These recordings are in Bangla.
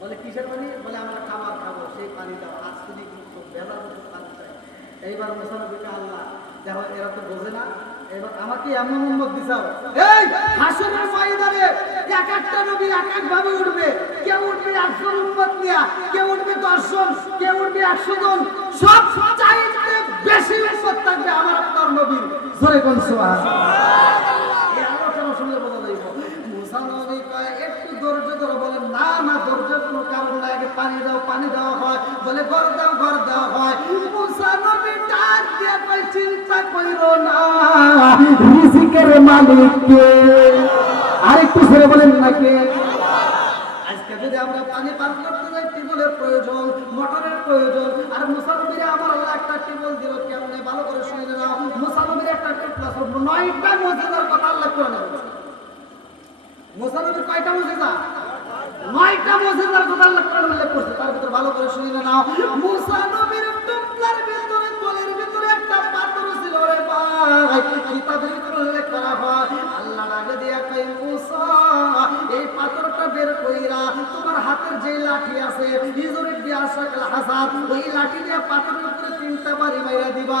বলে, কিসের পানি? বলে, আমরা খাবার খাব, সেই পানি দাও। আজকে কিন্তু বেলা মতো পানি চাই। এইবার মুসানবীকে আল্লাহ দেখো, এরা তো বোঝে না। এবার আমাকে এমন এক একটা নবী এক এক ভাবে উঠবে কেউ একশো কেউ দশজন, কেউ একশো জন। সব আমার নবীর এই আলোচনা শুনলে বোঝা যাইব মুসা নবী কয় একটু ধৈর্য ধরো বলে না না ধৈর্য কোনো কারণ নাই পানি দাও, পানি দেওয়া হয়। বলে, ঘর দাও, ঘর দেওয়া হয়। মুসা নবী ডাক দিয়ে কয়, চিন্তা কইরো না, রিজিকের মালিক কে? আরেকটু ছেড়ে বলেন না কে? আজকে যদি আমরা পানি পান করতে যাই, টিউবওয়েলের প্রয়োজন, মোটরের প্রয়োজন, আর মুসাফিরে আমার আল্লাহ একটা টিউবওয়েল দিল কেমনে? ভালো করে শুনে নাও। মুসাফিরে একটা টিউবওয়েল নয়টা মসজিদের কথা আল্লাহ কোরআনে বলেছে কয়টা মসজিদা নয়টা মসজিদের কথা আল্লাহ কোরআনে উল্লেখ করছে। তার ভিতরে ভালো করে শুনে নাও। মুসা নবীর টুকলার ভিতরে গলির ভিতরে একটা পাথর ছিল রে ভাই। কিতাবের ভিতরে উল্লেখ করা হয়? আল্লাহ ডাকে দিয়া কই মুসা, এই পাথরটা বের কইরা তোমার হাতের যে লাঠি আছে ইজরের দিয়া শাকল হাসান ওই লাঠি দিয়ে পাথরের উপরে তিনটা বাড়ি মাইরা দিবা।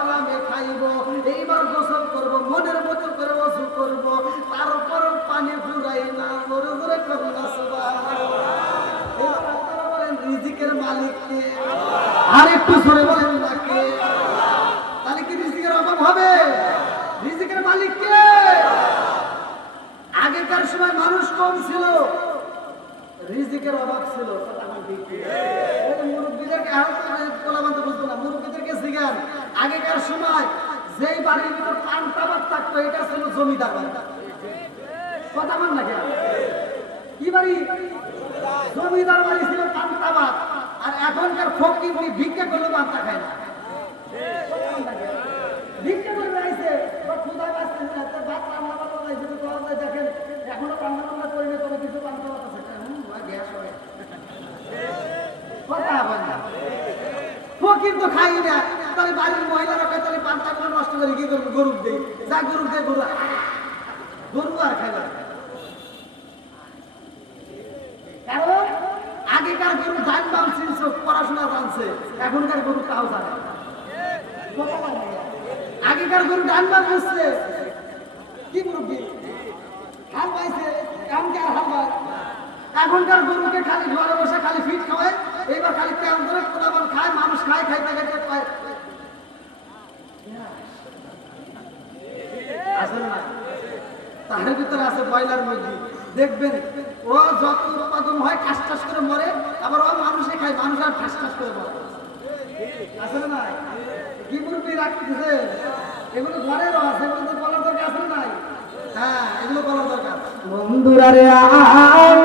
আরামে খাইব, এইবার গোসল করব, মনের মতো করে ওযু করব তারপরও পানি ফুরাই না, জোরে করুন এবার রিজিকের মালিক কে? আর একটু জোরে বলেন না কে তাহলে কি রিজিকের অভাব হবে? রিজিকের মালিক কে? আগেকার সময় মানুষ কম ছিল, রিজিকের অভাব ছিল। আগেকার সময় যেই বাড়ির ভিতর পান্তাবাদ থাকতো, এটা ছিল জমিদার কথা মান না কি বাড়ি? জমিদার বাড়ি ছিল পান্তাবাদ আর এখনকার ফকির ভিক্ষা করলে পান্তা খায় না। ভিক্ষা করে আইছে বা এখনও রান্না বান্না করিনি তবে কিছু পান্তা আছে। গ্যাস হয়। কথা হয় না। ফকির তো খাই না। তাহলে বাড়ির মহিলারা কয়, তাহলে পান্তা করে নষ্ট করে কি করব? গরু দেই যা গরু দেয় গরু গরু আর খাই কারণ আগেকার গরু ধান বাম চিনছে পড়াশোনা জানছে। এখনকার গরু তাও জানে বলে। আগেকার গরু ডান বাম বুঝছে কি মুরব্বী? হাল পাইছে এমনকার হাল এখনকার গরুকে খালি ঘরে বসে খালি ফিট খাওয়ায়। এইবার খালি খায়, মানুষ খায়, খাইতে খাইতে ভিতরে আছে ব্রয়লার মুরগি। দেখবেন, ও যত উৎপাদন হয়, ঠাস ঠাস করে মরে, আবার ও মানুষে খায়, মানুষ আর ঠাস ঠাস করে আছে না? কি মুরগি রাখতেছে এগুলো এগুলো বলার দরকার আছে নাই? হ্যাঁ এগুলো বলার দরকার। বন্ধুরা রে আমার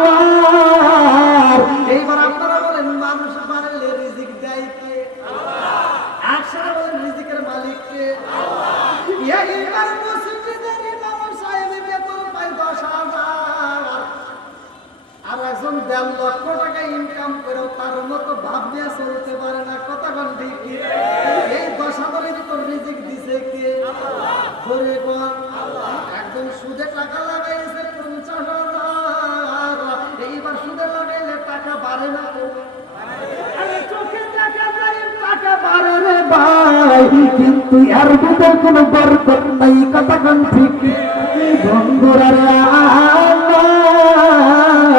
এইবার আপনারা বলেন মানুষ মারলে রিজিক দেয় কে একসাথে বলেন রিজিকের মালিক কে এইবার মসজিদের ইমাম সাহেব বেতন পায় দশ হাজার আর একজন দেড় লক্ষ টাকা ইনকাম করেও তার মতো ভাব নিয়ে চলতে পারে না। কথা কোন ঠিক এই দশ হাজারের রিজিক দিছে কে? ধরে একদম সুদে টাকা লাগাইছে, পঞ্চাশ হাজার। এইবার সুদে লাগাইলে টাকা বাড়ে না টাকা বাড়ে রে কোনো নাই। কথা কোন ঠিক বন্ধুরা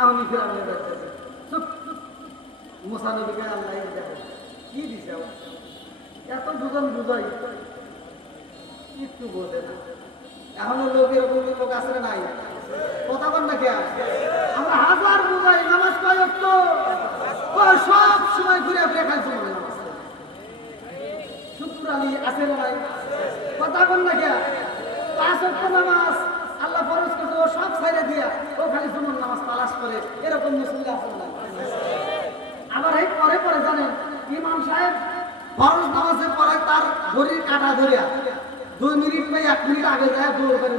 আমি কাছে যাব। চুপ আল্লাহ কি দিছে এত দুজন বুঝাই। একটু বোঝে না। এখনও লোক এরকম লোক না নাই? কথা বল না কে? আমরা হাজার বুঝাই, নামাজ কয় তো সব সময় ঘুরে ফিরে খাইছে মনে শুক্র আলী আছে না নাই? কথা বল না কে? পাঁচ নামাজ। আল্লাহ ফরজ করছে, ও সব ছাইড়ে দিয়া ও খালি সুমন নামাজ তালাশ করে। এরকম মুসলিম আছে না আবার এই পরে পরে জানেন, ইমাম সাহেব ফরজ নামাজের পরে তার ঘড়ির কাটা ধরিয়া দুই মিনিট বা এক মিনিট আগে যায় দৌড় করে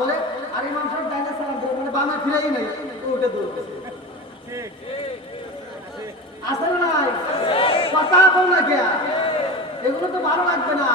বলে, আর ইমাম সাহেব ডাইনে সালাম মানে বামে ফিরেই নাই উঠে দৌড় নাই? কথা বল না এগুলো তো ভালো লাগবে না।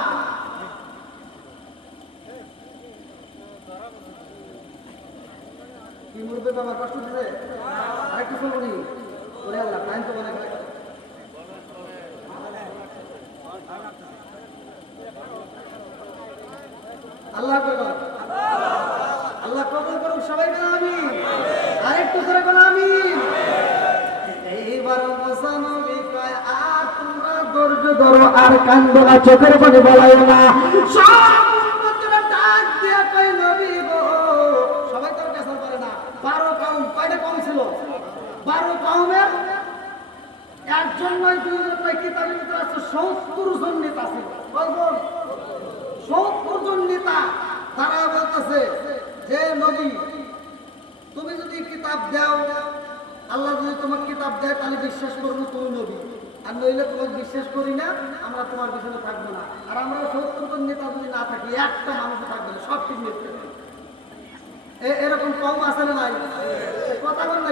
সবাই বলে আমি আরেকটু করে আমি এইবার মোসানবী কয় আর তোমরা ধরো আর কান্দো চোখের পানি বলাইও না। বারো কমের একজন নয় দুইজন নয় আল্লাহ যদি তোমাকে কিতাব দেয়, তাহলে বিশ্বাস করব তুমি নবী। আর নইলে তোমাকে বিশ্বাস করি না, আমরা তোমার পিছনে থাকব না। আর আমরা সত্তর জন নেতা যদি না থাকি, একটা মানুষ থাকবে না, সব ঠিক নেতা এরকম কম না নাই? কথা বল না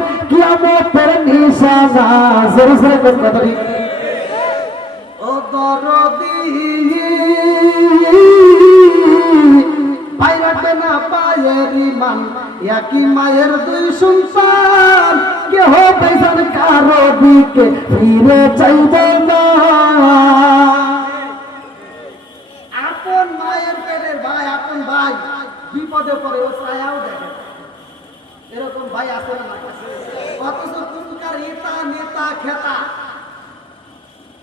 কিয়ামতের নিশানা জোরে জোরে করে কথা। ও দরদি পাইরাতে না পায়ের ইমান একই মায়ের দুই সন্তান কেহ পেছন কারও দিকে ফিরে চাইবে না আপন মায়ের পেটের ভাই আপন ভাই বিপদে পড়ে ও ছায়াও দেখে। এরকম ভাই আছে না? অথচ তুমকার ইতা নেতা, খেতা।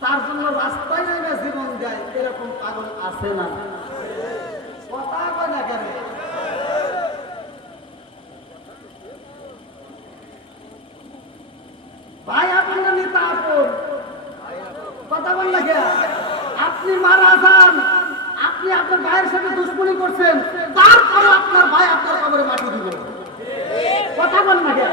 তার জন্য রাস্তায় নেমে জীবন দেয়, এরকম পাগল আছে না? ভাই আপনার নেতা আপন? কথা বল না আপনি মারা যান। আপনি আপনার ভাইয়ের সাথে দুশ্মনী করছেন। তারপরে আপনার ভাই আপনার কবরে মাটি দিবে। কথা বল না কেন?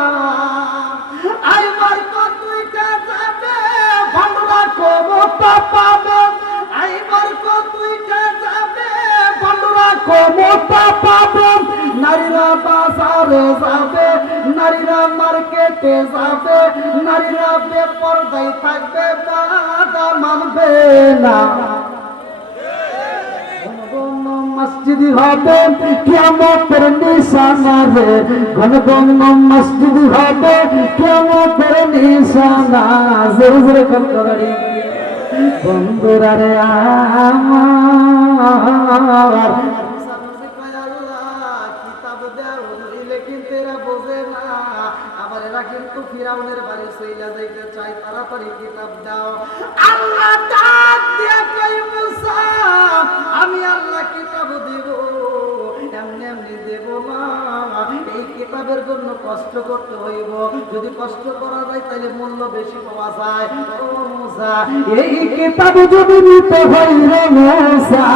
কমতা পাবে দুইটা ক্ষমতা নারীরা বাজারে যাবে, নারীরা মার্কেটে যাবে, নারীরা বেপরদায় থাকবে, বাধা মানবে না। মসজিদ হবে, কিয়ামতের নিশানা রে। ঘন মসজিদ হবে, কিয়ামতের নিশানা। জোরে জোরে, করি বন্ধুরা রে আমার। আবার এরা কিন্তু ফিরাউনের বাড়ি চইলা যাইতে চাই তাড়াতাড়ি কিতাব দাও আল্লাহ আমি আল্লাহ কিতাবের জন্য কষ্ট করতে হইব। যদি কষ্ট করা যায়, তাহলে মূল্য বেশি পাওয়া যায়। এই কিতাব যদি নিতে রে মোসা,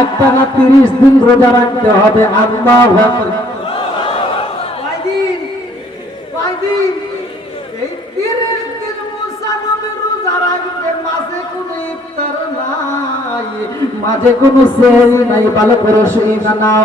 একটা না তিরিশ দিন রোজা রাখতে হবে। আল্লাহ মাঝে কোনো ইফতার নাই ভালো করে শুই না নাও।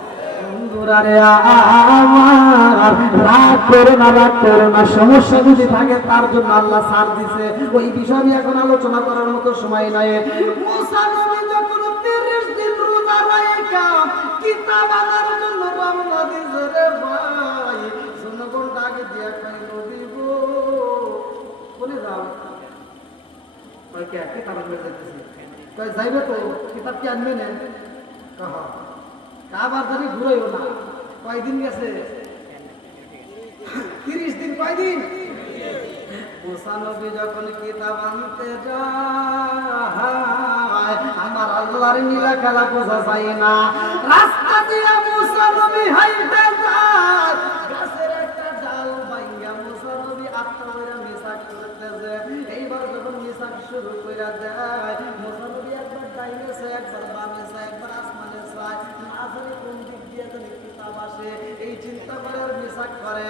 নাই আমার। রাগ করো না, রাগ করো না। সমস্যা যদি থাকে, তার জন্য আল্লাহ সার দিছে। ওই বিষয় নিয়ে এখন আলোচনা করার মতো সময় নাই। মুসা নবী যখন 30 দিন রোজা রাখা কিতাব আনার জন্য রওনা দিছে রে ভাই, জনগণ ডাকে দিয়া খাই নবী গো, বলে যাও। কয়, কে? কিতাব আনবে যাইতেছে? কয়, যাইবে তো, কিতাব কি আনবে নেন? কহ আবার জানি ঘুরাইও কয়দিন গেছে? তিরিশ দিন, কয়দিন? মুসানবী যখন কিতাব আনতে যায়, আমার আল্লাহর নীলা খেলা বোঝা যায় না। রাস্তা দিয়ে মুসানবী হাইতে যায়, গাছের একটা ডাল ভাঙ্গা মুসানবী এইবার যখন মিশাক শুরু করে দেয় মুসানবী একবার ডাইনে চায় একবার বামে চায় একবার আসমানে চায় না জানি কোন দিক দিয়ে জানি কিতাব আসে এই চিন্তা করে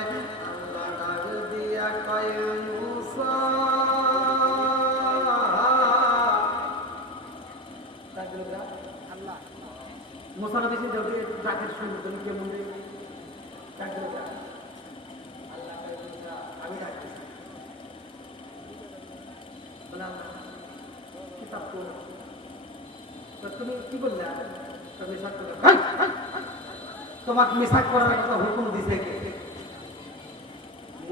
তুমি তুমি কি বললে? তো মিশাক করে হাই, হাই, হাই। তোমাকে মিশাক করার কথা হুকুম দিছে কে?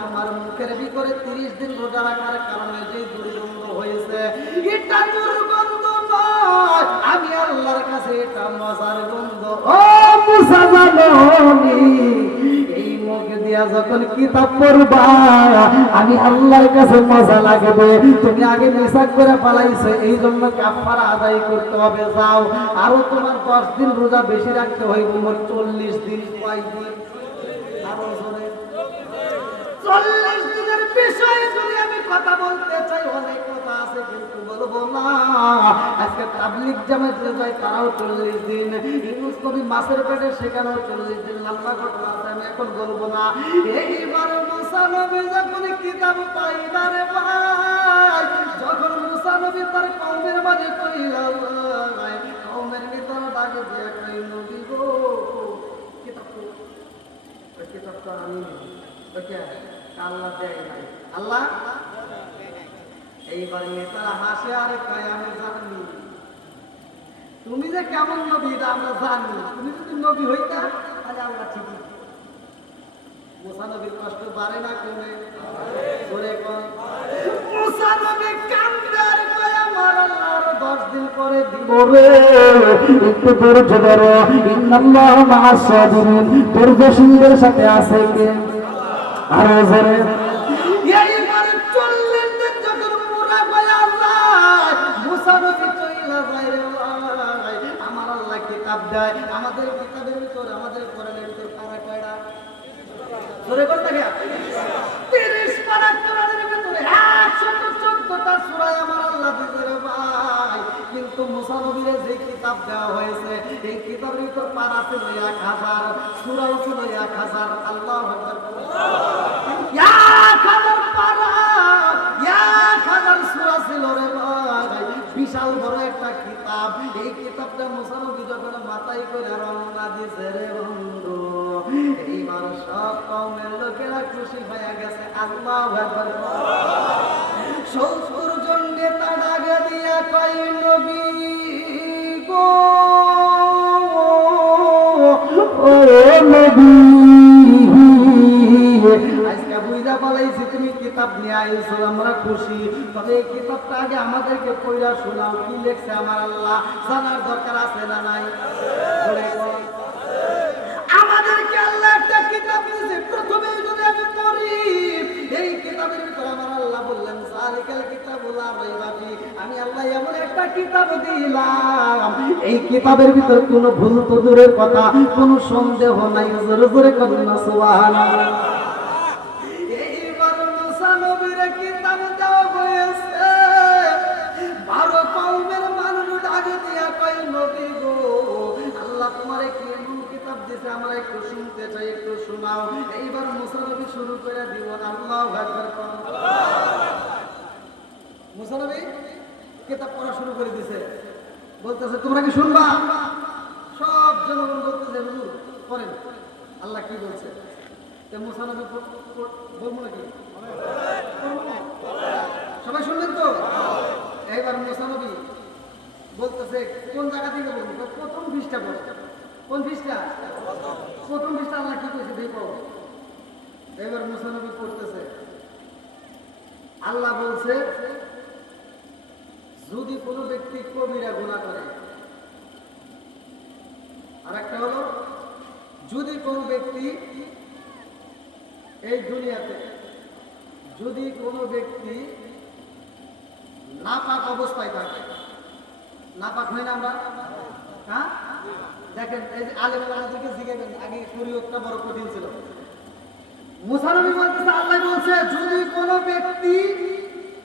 তোমার মুখের ভিতরে তিরিশ দিন রোজা রাখার কারণে যে দুর্গন্ধ হয়েছে, এটা দুর্গন্ধ আমি আল্লাহর কাছে এটা মজার গন্ধ। এই আমি আল্লাহর কাছে মজা লাগবে। তুমি আগে মিশাক করে পালাইছো এই জন্য কাফারা আদায় করতে হবে, যাও। আরও তোমার দশ দিন রোজা বেশি রাখতে হইব, মোট চল্লিশ দিন। কয় দিন চল্লিশ দিনের বিষয়ে যদি আমি কথা বলতে চাই, অনেক কথা আছে, কিন্তু বলব না। আজকে তাবলিক জামাতে যাই তারাও চল্লিশ দিন। ইউনুস কবি মাছের পেটে সেখানেও চল্লিশ দিন লম্বা ঘটনা আছে, আমি এখন বলব না। এইবার মুসা নবী যখন কিতাব পাই না রে ভাই যখন মুসা নবী তার কৌমের বাড়ি কইল কৌমের ভিতরে ডাকে দিয়ে কই নবী গো কিতাব তো ওই আমি ওকে আল্লাহ দেয় নাই। আল্লাহ? এইবার নেতারা হাসে আরে কয় আমি জানি। তুমি যে কেমন নবী এটা আমরা জানি। তুমি যদি নবী হইতা তাহলে আল্লাহ ঠিকই। মুসানবীর কষ্ট বাড়ে না কমে? করে কোন। মুসানবী কান্দে আর কয় আমার আল্লাহ দশ দিন পরে ওরে একটু ধৈর্য সাথে আছে কে? আরও জোরে। এইবারে আমার আল্লাহ কিতাব আমাদের কিতাবের ভিতর, আমাদের কয়টা? ধরে করতে গিয়া কিন্তু মুসা নবীরে যে কিতাব দেওয়া হয়েছে এই কিতাবের ভিতর পারা ছিল এক হাজার সুরাও ছিল এক হাজার আল্লাহ এক হাজার পারা এক হাজার সূরা ছিল রে ভাই বিশাল বড় একটা কিতাব। এই কিতাবটা মুসানবী যখন মাথায় করে রওনা দিছে রে বন্ধু এইবার সব কওমের লোকেরা খুশি হয়ে গেছে আল্লাহ সত্তর জন নেতা ডাকে দিয়া কয় নবী কিতাব নিয়ে আইছো, আমরা খুশি। তবে এই কিতাবটা আগে আমাদেরকে পড়া শোনাও, কি লেখছে দরকার আছে না নাই? আমাদেরকে আল্লাহ একটা কিতাব দিয়েছে প্রথমে যদি আমি পড়ি এইবার মুসা নবীর কিতাব দেওয়া হয়েছে। বারো কওমের মানুষ ডাকে দিয়া কয়, নবী গো, আল্লাহ তোমারে কি এমন কিতাব দিছে, আমরা একটু শুনতে চাই, একটু শোনাও। এইবার মুসা শুরু করে দিব, আল্লাহ তোমরা কি শুনবা? সব জনগণ বলতেছে, হুজুর করেন আল্লাহ কি বলছে? বলব নাকি? সবাই শুনলেন তো? এইবার মুসানবী বলতেছে, কোন জায়গা থেকে বলব? প্রথম পৃষ্ঠা বল কোন পৃষ্ঠা? প্রথম পৃষ্ঠা আল্লাহ কি কইছে দেখো। এবার মুসা নবী পড়তেছে। আল্লাহ বলছে যদি কোনো ব্যক্তি কবিরা গুণা করে আর একটা হলো, যদি কোনো ব্যক্তি এই দুনিয়াতে, যদি কোনো ব্যক্তি নাপাক অবস্থায় থাকে, নাপাক হয় না আমরা? হ্যাঁ? দেখেন, এই যে আলেম থেকে জিজ্ঞেস আগে শরীয়তটা বড় কঠিন ছিল। মুসানবী বলতেছে, আল্লাহ বলছে, যদি কোনো ব্যক্তি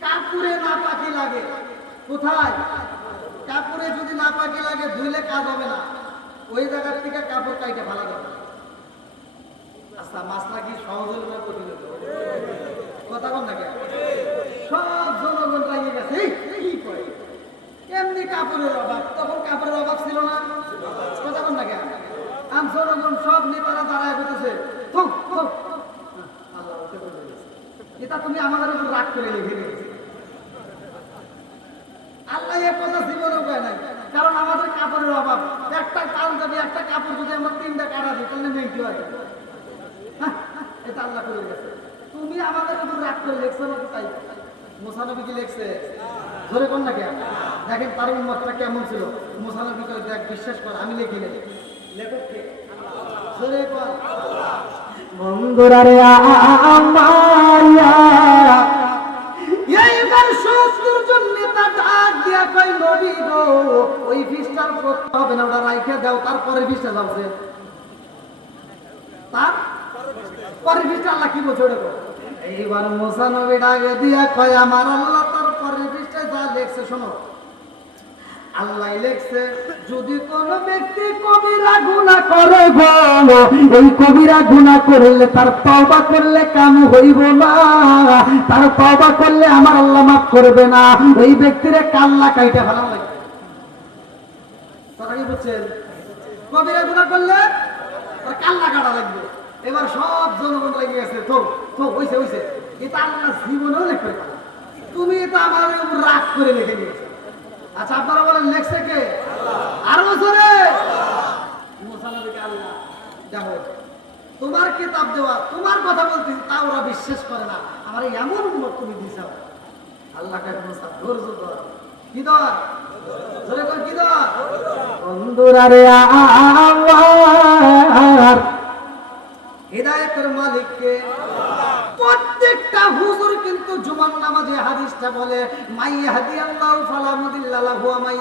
কাপুরে না পাখি লাগে কোথায়? কাপুরে যদি না পাখি লাগে ধুইলে কাজ হবে না। ওই জায়গার থেকে কাপড় কাইটে ভালো যাবে। আচ্ছা মাছলা কি সহজ হলো না কঠিন কথা কম নাকি? সব জনগণ লাগিয়ে গেছে। এমনি কাপড়ের অভাব। তখন কাপড়ের অভাব ছিল না? কথা কম নাকি? আম জনগণ সব নেতারা দাঁড়ায় দিয়েছে। এটা তুমি আমাদের উপর রাগ করে লিখে দিয়েছে। আল্লাহ এ কথা জীবনে উপায় নাই। কারণ আমাদের কাপড়ের অভাব। একটা পাঞ্জাবি একটা কাপড় যদি আমরা তিনটা কাটা দিই তাহলে মেঘি হয়ে? যাবে হ্যাঁ, এটা আল্লাহ করে গেছে তুমি আমাদের উপর রাগ করে লেখছো নাকি তাই? মুসানবী কি লেখছে? ধরে কোন না কেন? দেখেন তার উন্মতটা কেমন ছিল। মুসানবী করে দেখ বিশ্বাস কর আমি লিখি নেই। লেখক ধরে কর। বন্ধুরা রে কই নবী গো? ওই ফিস্টার করতে হবে না, ওটা রাইখে দাও, তারপরে ফিস্টা যাচ্ছে। তার? পরে ফিস্টা আল্লাহ কি বলছে এইবার মোসা নবী ডাকে দিয়া কয়, আমার আল্লাহ তারপরে ফিস্টা যা দেখছে, শোনো। কবিরা করলে আমার আল্লাহ মাফ করবে না। এই কাল্লা কাইটা কথা বুঝছেন? কবিরা গুনাহ করলে তার কান্না কাটা লাগবে। এবার সব জনগণ লেগে গেছে এটা আল্লাহ জীবনেও তুমি এটা আমার রাগ করে লিখে নিয়েছো। আচ্ছা আপনারা বলেন লেখছে কে? আরও জোরে। আল্লাহ। দেখো তোমার কিতাব দেওয়া তোমার কথা বলতেছি তা ওরা বিশ্বাস করে না। আমার এমন উন্মত তুমি দিছ আল্লাহ ধৈর্য ধর কি ধর? কর কি ধর? বন্ধুরা রে আমার মালিককে প্রত্যেকটা হুজুর জুমার নামাজে হাদিসটা বলে, মাই হাদি আল্লাহ ফালা ওয়া মাই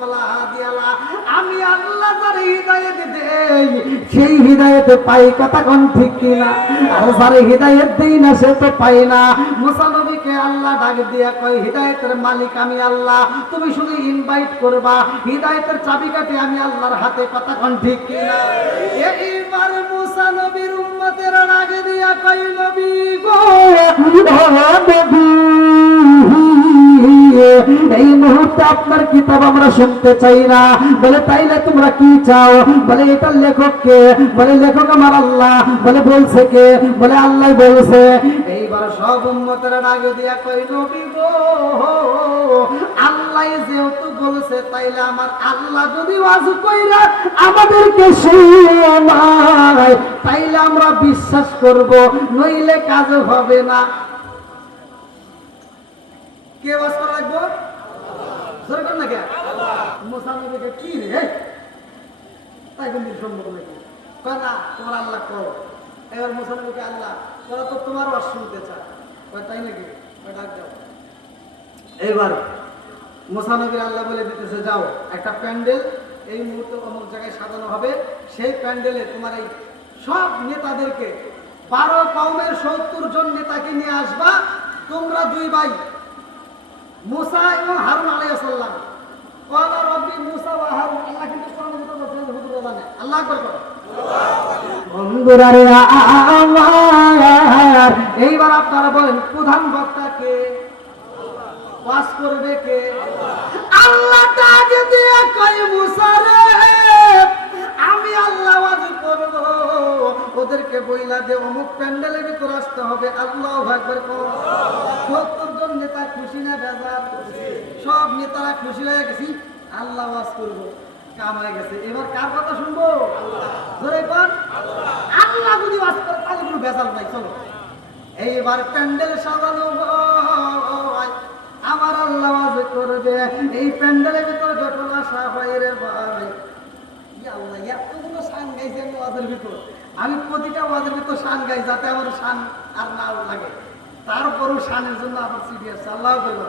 ফালা আমি আল্লাহ হৃদায়ত দেই, সেই পাই কথা কোন ঠিক কিনা? দেই না, সে তো পাই না। আল্লাহ ডাক দিয়া কয়, হৃদায়তের মালিক আমি আল্লাহ, তুমি শুধু ইনভাইট করবা, হৃদায়তের চাবিকাঠি আমি আল্লাহর হাতে, কথা কোন ঠিক কিনা? এইবার কয় নবী গো মুহূর্তে আপনার কিতাব আমরা শুনতে চাই না। বলে, তাইলে তোমরা কি চাও? বলে এটার লেখক কে? বলে, লেখক আমার আল্লাহ। বলে, বলছে কে? বলে, আল্লাহ বলছে। আমার বিশ্বাস করব, নইলে কাজ হবে না। কে ওয়াজ করা লাগবো জোরে কর না কে মুসা নবীকে কি রে তাই কোন দিন সম্ভব নাকি কয় না, তোমার আল্লাহ করো। এবার মুসা নবীকে আল্লাহ, ওরা তো তোমার ওয়াজ শুনতে চায় তাই নাকি? ডাক দাও। এইবার মোসানবীর আল্লাহ বলে দিতেছে, যাও, একটা প্যান্ডেল এই মুহূর্তে অমুক জায়গায় সাজানো হবে। সেই প্যান্ডেলে তোমার এই সব নেতাদেরকে বারো কৌমের সত্তর জন নেতাকে নিয়ে আসবা। তোমরা দুই ভাই, মুসা এবং হারুন আলাইসাল্লাম কলা রব্বি মুসা ওয়া হারুন, আল্লাহ কিন্তু আল্লাহ করো আমার। এইবার আপনারা বলেন প্রধান বক্তা কে? ওয়াজ করবে কে? আল্লাহ দিয়ে কই আমি আল্লাহ ওয়াজ করব। ওদেরকে বইলা দে অমুক প্যান্ডেলের ভিতর আসতে হবে। আল্লাহ ভাগবার সত্তর জন নেতা খুশি না বেজার? সব নেতারা খুশি হয়ে গেছি। আল্লাহ ওয়াজ করব। কাম হয়ে গেছে। এবার কার কথা শুনব? আল্লাহ যদি ওয়াজ করে, তাহলে কোনো বেজাল নাই, চলো। এইবার প্যান্ডেল সাজানো আমার আল্লাহ করবে। এই প্যান্ডেলের ভিতর যখন আসা হয় রে ভাই এতগুলো শান গাইছে আমি ওয়াজের ভিতর। আমি প্রতিটা ওয়াজের ভিতর শান গাই যাতে আমার শান আর না লাগে। তারপরও শানের জন্য আবার সিরিয়াস আল্লাহ করবে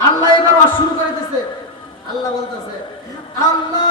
আল্লাহ এবার শুরু করে দিতেছে আল্লাহ বলতেছে আল্লাহু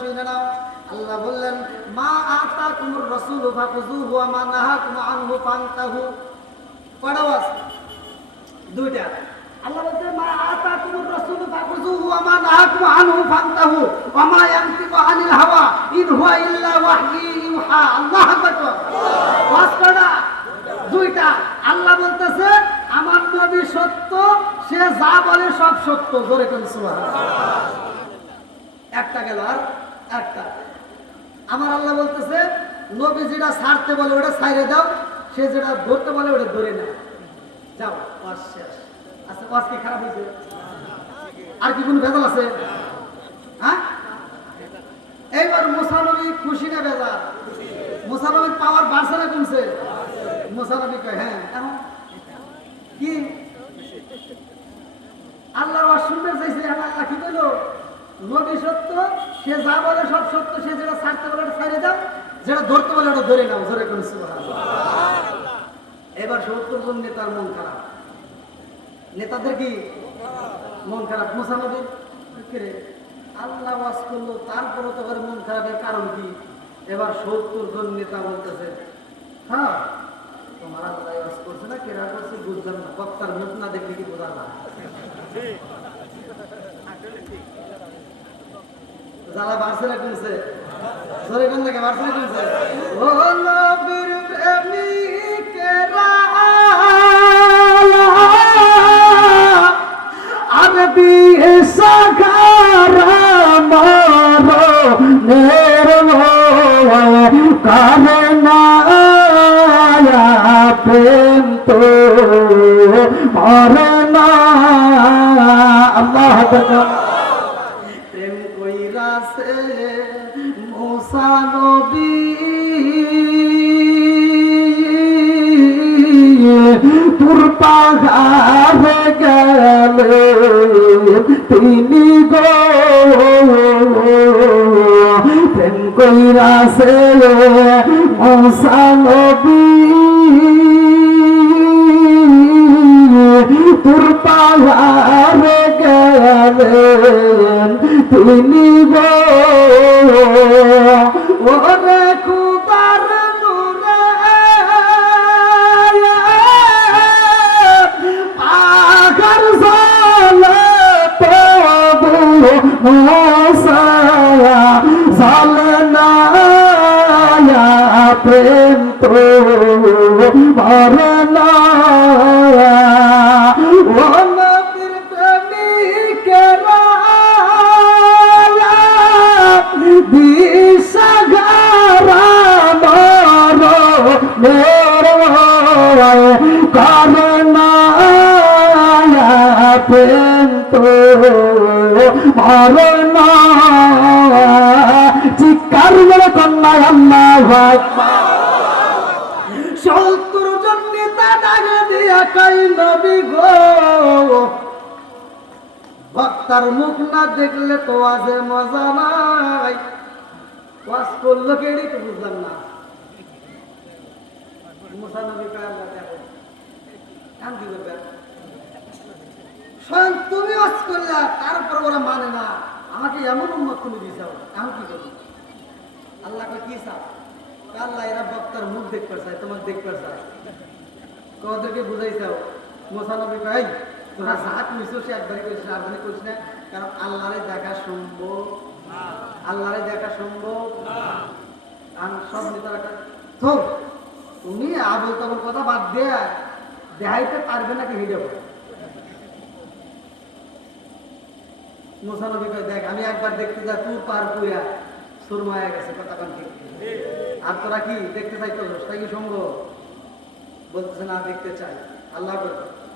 শুনে নাও। আল্লাহ বললেন, মা আতাকুমুর রাসূলু ফাখুযুহু ওয়া মা নাহাকুম আনহু ফান্তাহু। কয়টা আওয়াজ দুইটা। আল্লাহ বলছে, মা আতাকুমুর রাসূলু ফাখুযুহু ওয়া মা নাহাকুম আনহু ফান্তাহু। ওয়া মা ইয়ানতিকু আনিল হাওয়া ইন ইল্লা ওয়াহয়ি। ইউহা আল্লাহু দুইটা। আল্লাহ বলতেছে, আমার নবী সত্য, সে যা বলে সব সত্য। সুবহানাল্লাহ। একটা গেল আর একটা। আমার আল্লাহ বলতেছে, নবী যেটা ছাড়তে বলে ওটা ছাইরে দাও, সে যেটা ধরতে বলে ওটা ধরে না যাও শেষ। আচ্ছা ওয়াজ কি খারাপ হয়েছে আর কি কোনো ভেজাল আছে? হ্যাঁ? এইবার মুসানবী খুশি না বেজার মুসানবীর পাওয়ার বাড়ছে না কমছে? মুসানবী কয় হ্যাঁ কি? আল্লাহর শুনতে চাইছে আল্লাহ কি বলল নবী সত্য, সে যা বলে সব সত্য, সে যেটা ছাড়তে বলে ওটা ছাড়িয়ে দাও, যেটা ধরতে বলে ওটা ধরে নাও, জোরে করে এবার সত্তর জন নেতার মন খারাপ। নেতাদের কি মন খারাপ? মুসানবীর আল্লাহ ওয়াজ করল তারপরে তো মন খারাপের কারণ কি? এবার সত্তর জন নেতা বলতেছে হ্যাঁ তোমার আল্লাহ করছে না কেরা করছে বুঝলাম না বক্তার মুখ না দেখলে কি বোঝা না যারা বার্সেলা কিনছে কোন থেকে বার্সেলা কিনছে? ও তো মরনা। আল্লাহ তাআলা প্রেম কইরাছে মুসা নবী। তোর পাহাড়ে গেলে তিনি গো। প্রেম কইরাছে মশানবী তোর পাহাড়ে গেলেন তিনি গো ওরে খুদার নূরে পাহাড় জলে তবু মশা জলে না প্রেম তো বক্তার মুখ না দেখলে তো আছে মজা নাই। ওয়াজ করল কেডি তো বুঝলাম না। স্বয়ং তুমি ওয়াজ করলা, তারপর ওরা মানে না। আমাকে এমন উন্মত তুমি দিয়েছাও আমি কি করব? আল্লাহকে কি চাও? আল্লাহ এরা বক্তার মুখ দেখতে চায়, তোমার দেখতে চায়। ওদেরকে বুঝাইছাও মোসানবী ভাই তোরা একবারই না, কারণ আল্লাহরে দেখা সম্ভব। আল্লাহরে দেখা সম্ভব। সব আবল কথা বাদ দেখাইতে পারবে নাকি দেখ, আমি একবার দেখতে যা তুই পার পুরা সুরমায়া গেছে কথা আর তোরা কি দেখতে চাই তো কি সম্ভব বলতেছে, না, দেখতে চাই। আল্লাহ বলে